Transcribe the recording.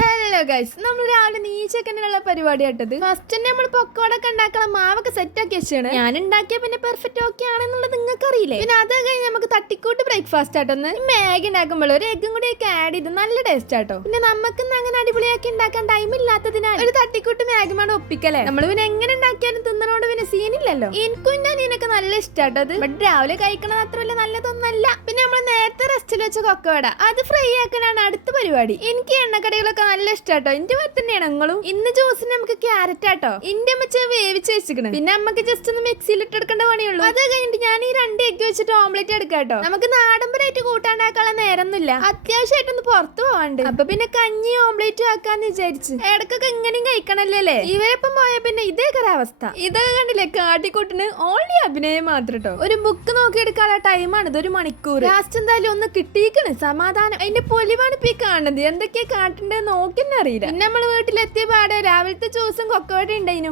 Hello guys, നമ്മൾ രാവിലെ നീച്ചക്കനുള്ള പരിപാടി ആട്ടത്. ഫസ്റ്റ് തന്നെ നമ്മൾ പൊക്കോടൊക്കെ ഉണ്ടാക്കണം, മാവൊക്കെ സെറ്റ് ആക്കി വെച്ചാണ്. ഞാൻ ഉണ്ടാക്കിയ പിന്നെ പെർഫെക്റ്റ് ഓക്കെ ആണെന്നുള്ളത് നിങ്ങൾക്ക് അറിയില്ലേ. പിന്നെ അത് കഴിഞ്ഞ് നമുക്ക് തട്ടിക്കൂട്ട് ബ്രേക്ക്ഫാസ്റ്റ് ആട്ടൊന്ന് മാഗി ഉണ്ടാക്കുമ്പോൾ ഒരു എഗ്ഗും കൂടി ഒക്കെ ആഡ് ചെയ്ത് നല്ല ടേസ്റ്റ് ആട്ടോ. പിന്നെ നമുക്ക് അങ്ങനെ അടിപൊളിയാക്കി ഉണ്ടാക്കാൻ ടൈം ഇല്ലാത്തതിനാൽ ഒരു തട്ടിക്കൂട്ട് മാഗി മാഡ് ഒപ്പിക്കല്ലേ. നമ്മൾ പിന്നെ എങ്ങനെ ഉണ്ടാക്കിയാലും തിന്നണോണ്ട് പിന്നെ സീനില്ലല്ലോ. എനിക്കും നിനക്ക് നല്ല ഇഷ്ടാട്ടോ അത്. ബട്ട് രാവിലെ കഴിക്കണത് അത്ര വലിയ നല്ലതൊന്നല്ല. പിന്നെ നമ്മൾ നേരത്തെ റെസ്റ്റിൽ വെച്ച കൊക്കവട അത് ഫ്രൈ ആക്കലാണ് അടുത്ത പരിപാടി. എനിക്ക് എണ്ണക്കടികളൊക്കെ നല്ല ഇഷ്ടാട്ടോ. എന്റെ വീട്ടിൽ തന്നെയാണ് നിങ്ങളും. ഇന്ന് ജ്യൂസിന് നമുക്ക് ക്യാരറ്റ് ആട്ടോ ഇന്ത്യ വെച്ച് വേവിച്ച് വെച്ചിരിക്കണം. പിന്നെ നമുക്ക് ജസ്റ്റ് ഒന്ന് മിക്സിയിൽ ഇട്ടെടുക്കേണ്ട പണിയുള്ളൂ. അത് കഴിഞ്ഞിട്ട് ഞാൻ ഈ 2 എഗ്ഗ് വെച്ചിട്ട് ഓംലെറ്റ് എടുക്കാട്ടോ. നമുക്ക് നാടൻപരായിട്ട് കൂട്ടാണ്ടാക്കാനുള്ള നേരമൊന്നുമില്ല. അത്യാവശ്യമായിട്ടൊന്ന് പുറത്തു പോവാണ്ട്. അപ്പൊ പിന്നെ കഞ്ഞി ഓംലെറ്റും ആക്കാന്ന് വിചാരിച്ചു. ഇടക്കൊക്കെ ഇങ്ങനെയും കഴിക്കണല്ലേ. ഇവരപ്പം പോയ പിന്നെ ഇതേ അവസ്ഥ. ഇതൊക്കെ കണ്ടില്ലേ, കാട്ടിക്കൂട്ടിന് ഓൺലി അഭിനയം മാത്രം കേട്ടോ. ഒരു ബുക്ക് നോക്കിയെടുക്കാനുള്ള ടൈമാണ് ഇത്, 1 മണിക്കൂർ. ലാസ്റ്റ് എന്തായാലും ഒന്ന് കിട്ടിയിക്കണ് സമാധാനം. അതിന്റെ പൊലിവാണ് ഇപ്പൊ ഈ കാണുന്നത്. എന്തൊക്കെയാ കാട്ടേണ്ടത് നോക്കിന്നെ അറിയില്ല. പിന്നെ നമ്മള് വീട്ടിലെത്തിയ പാടെ രാവിലത്തെ ജ്യൂസും കൊക്കവട ഉണ്ടായിരുന്നു.